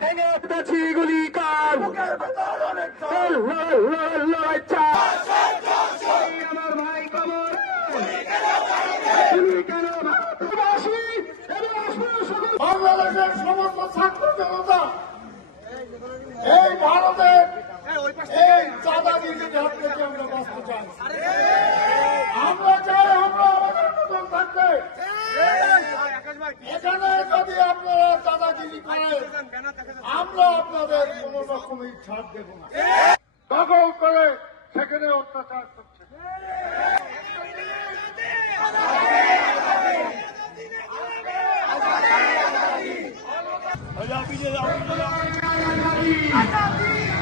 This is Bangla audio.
ভেঙে পেছি গুলি কার লড়াই আমার ভাই কবর বাংলাদেশের সমস্ত ছাত্র জনতা, এই ভারতের এই চাঁদাগিরি হাত থেকে আমরা বাঁচতে চাই। আমরা চাই আমরা আমাদের মতন থাকতে। এখানে যদি করেন আমরা আপনাদের কোন রকমের ছাড় দেব না। দখল করে সেখানে অত্যাচার করছে। আজাদি।